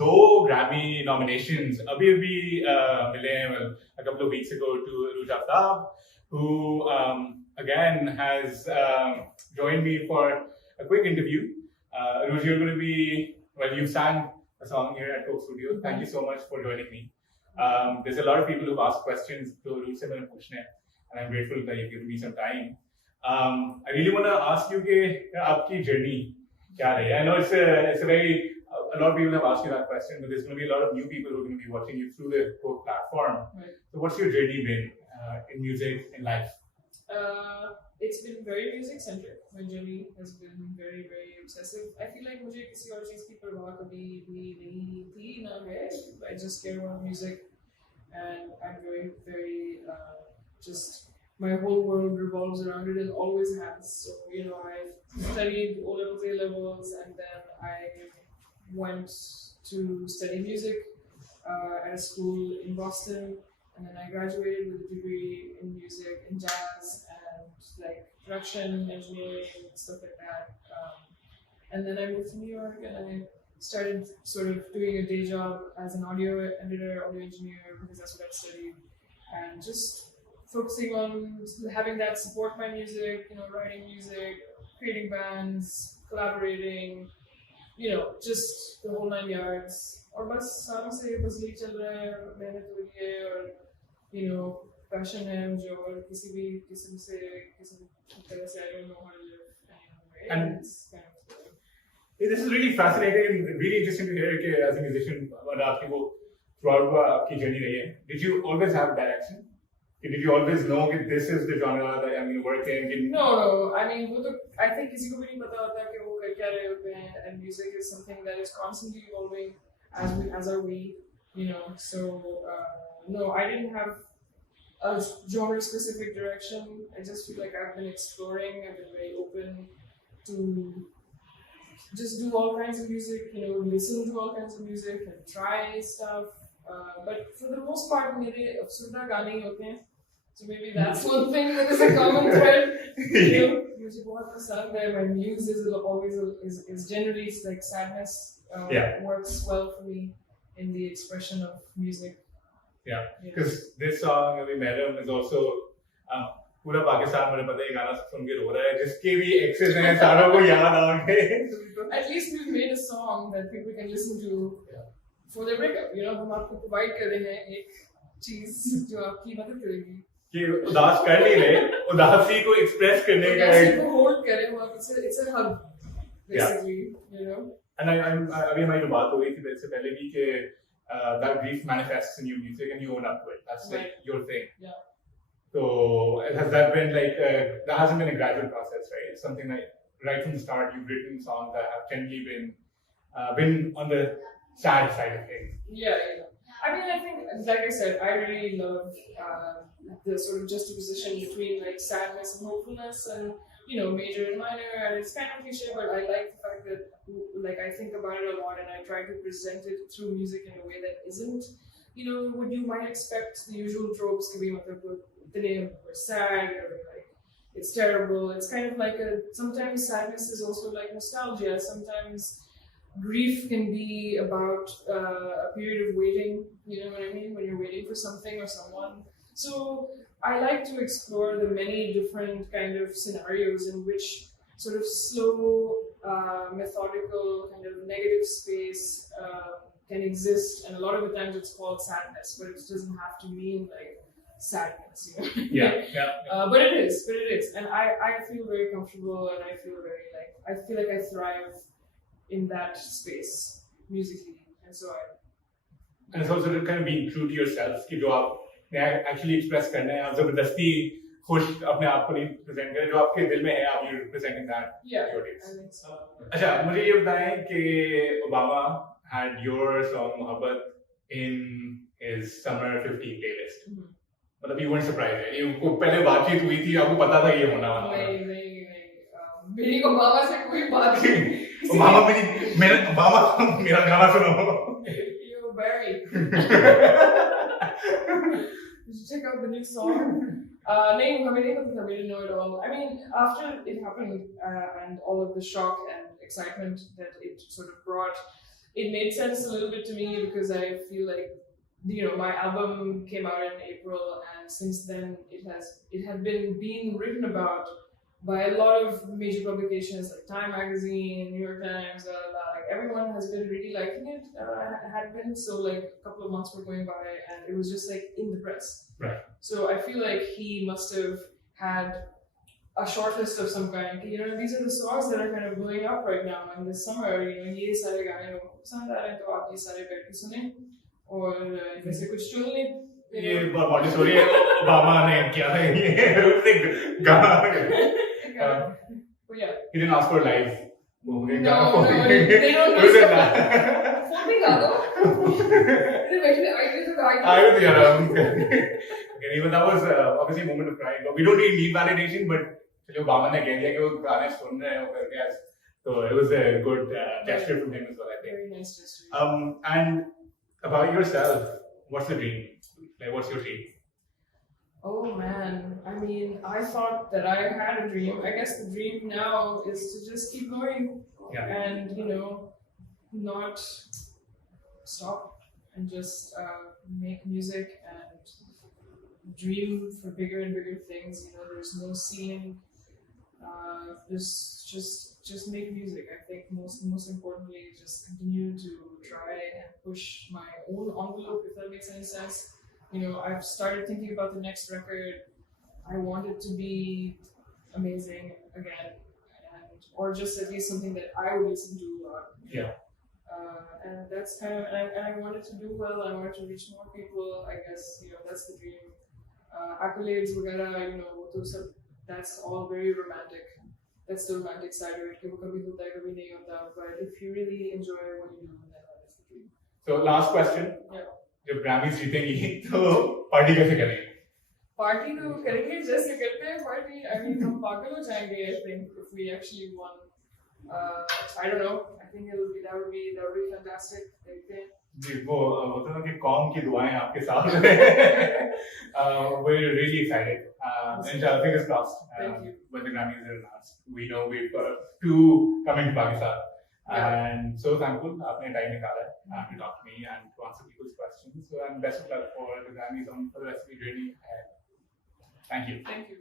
दो Grammy nominations अभी मिले हैं a couple of weeks ago to Arooj Aftab, who again has joined me for a quick interview. Arooj, you're going to be, well, you sang a song here at Coke Studio. Thank you so much for joining me. There's a lot of people who've asked questions to Arooj se maine puchne, and I'm grateful that you've given me some time. I really want to ask you कि आपकी journey क्या रही है? I know it's a very a lot of people have asked you that question, but there's going to be a lot of new people who are going to be watching you through the Coke platform. Right. So what's your journey been in music, in life? It's been very music centric. My journey has been very, very obsessive. I feel like मुझे किसी और चीज़ की परवाह कभी भी नहीं थी ना है. I just care about music, and I'm very, very just my whole world revolves around it and always has. So I studied O levels, A levels, and then I went to study music at a school in Boston, and then I graduated with a degree in music, in jazz, and like production, engineering, stuff like that. And then I moved to New York, and I started sort of doing a day job as an audio editor, audio engineer, because that's what I studied, and just focusing on having that support my music, writing music, creating bands, collaborating, just the whole 9 yards. और बस सालों से बस यही चल रहा है, मेहनत हो रही है और passion है मुझे और किसी किस्म से किसी तरह से I don't know how to live anyway. And it's kind of this is really fascinating and really interesting to hear कि as a musician आपकी वो throughout आपकी journey रही है. Did you always have direction? Did you always know that this is the genre that I'm going to work in? No. I mean, I think किसी को भी नहीं पता होता कि वो कर क्या रहे होते हैं, and music is something that is constantly evolving as are we, So no, I didn't have a genre-specific direction. I just feel like I've been exploring. I've been very open to just do all kinds of music, listen to all kinds of music and try stuff. But for the most part, मेरे अफसरदा गाने ही होते हैं. So maybe that's one thing that is a common thread. Music बहुत पसंद है. My muse is always is generally like sadness. Works well for me in the expression of music. Yeah, because this song अभी madam is also पूरा पाकिस्तान मुझे पता है गाना सुन के रो रहा है जिसके भी एक्सेस हैं सारों को याद आएंगे. At least we've made a song that people can listen to for their breakup. हम आपको provide कर रहे हैं एक चीज जो आपकी मदद करेगी. कि उदास कर नहीं रहे, उदासी को एक्सप्रेस करने का उदासी को होल्ड करें वो it's a hug basically, And अभी हमारी बात हो गई थी इससे पहले भी कि that grief manifests in your music and you own up to it. That's like your thing. Yeah. So has that been like that hasn't been a gradual process, right? It's something that right from the start you've written songs that have generally been on the sad side of things. Yeah. I mean, I think, like I said, I really love the sort of juxtaposition between like sadness and hopefulness, and major and minor, and it's kind of cliche, but I like the fact that like I think about it a lot, and I try to present it through music in a way that isn't, what you might expect the usual tropes to be. The name or sad or like it's terrible. It's kind of like sometimes sadness is also like nostalgia. Sometimes grief can be about a period of waiting, you know what I mean? When you're waiting for something or someone. So I like to explore the many different kind of scenarios in which sort of slow, methodical, kind of negative space can exist. And a lot of the times it's called sadness, but it doesn't have to mean like sadness, Yeah. But it is. And I feel very comfortable, and I feel like I thrive in that space musically, and so and it's also kind of being true to yourself कि जो आप actually express करना है, आप ज़बरदस्ती खुश अपने आप को नहीं present करें, जो आपके दिल में है, आप you're presenting that. Yeah, I think so. अच्छा, मुझे ये बताएं कि Obama had your song मोहब्बत in his summer 50 playlist. मतलब you weren't surprised, right? ये पहले बातचीत हुई थी, आपको पता था ये होना वाला. नहीं, मेरी Obama से कोई बात नहीं. Obama मेरा गाना सुनो. Yo, Barry. Did you check out the new song? नहीं, हमें नहीं पता था, we didn't know it all. I mean, after it happened and all of the shock and excitement that it sort of brought, it made sense a little bit to me because I feel like my album came out in April, and since then it had been being written about by a lot of major publications like Time Magazine, New York Times, like everyone has been really liking it. Had been so like a couple of months were going by, and it was just like in the press. Right. So I feel like he must have had a short list of some kind. These are the songs that are kind of blowing up right now in this summer. ये सारे गाने लोगों को पसंद आ रहे हैं, तो आप ये सारे बैठ के सुने और वैसे कुछ चुन लें. ये बॉडी सॉरी ओबामा ने किया है ये गाना. Yeah. He didn't ask for live. No, they don't do that. Phone me gago. I was okay, but that was obviously a moment of pride. We don't really need validation, but चलो Obama ने कह दिया कि वो गाने सुन रहे हैं वो करके आज, so it was a good gesture from him as well, I think. Very nice gesture. And about yourself, what's the dream? Like, what's your dream? Oh man, I mean, I thought that I had a dream. I guess the dream now is to just keep going. Yeah. And not stop and just make music and dream for bigger and bigger things. There's no ceiling. Just make music. I think most importantly, just continue to try and push my own envelope, if that makes any sense. I've started thinking about the next record. I want it to be amazing again, or just at least something that I would listen to a lot. Yeah. And that's kind of, and I want it to do well. I want it to reach more people. I guess that's the dream. Accolades, वगैरह, that's all very romantic. That's the romantic side of it. कि वो कभी होता है, कभी नहीं होता. But if you really enjoy what you do, then that's the dream. So last question. Yeah. जब ग्रैमीज जीतेंगी तो पार्टी कैसे करेंगे? पार्टी तो करेंगे जैसे करते हैं पार्टी. I mean, हम पागल हो जाएंगे. I think if we actually won. I don't know. I think that would be fantastic. देखते हैं. जी वो होता है कि कौम की दुआएं आपके साथ हैं. We're really excited. Inshallah, fingers crossed. Thank you. When the Grammys are announced, we know we've got 2 coming to Pakistan. And so thankful आपने time निकाला है to talk to me and to answer people's questions. So and best of luck for the Grammys on for the rest of the journey ahead. Thank you. Thank you.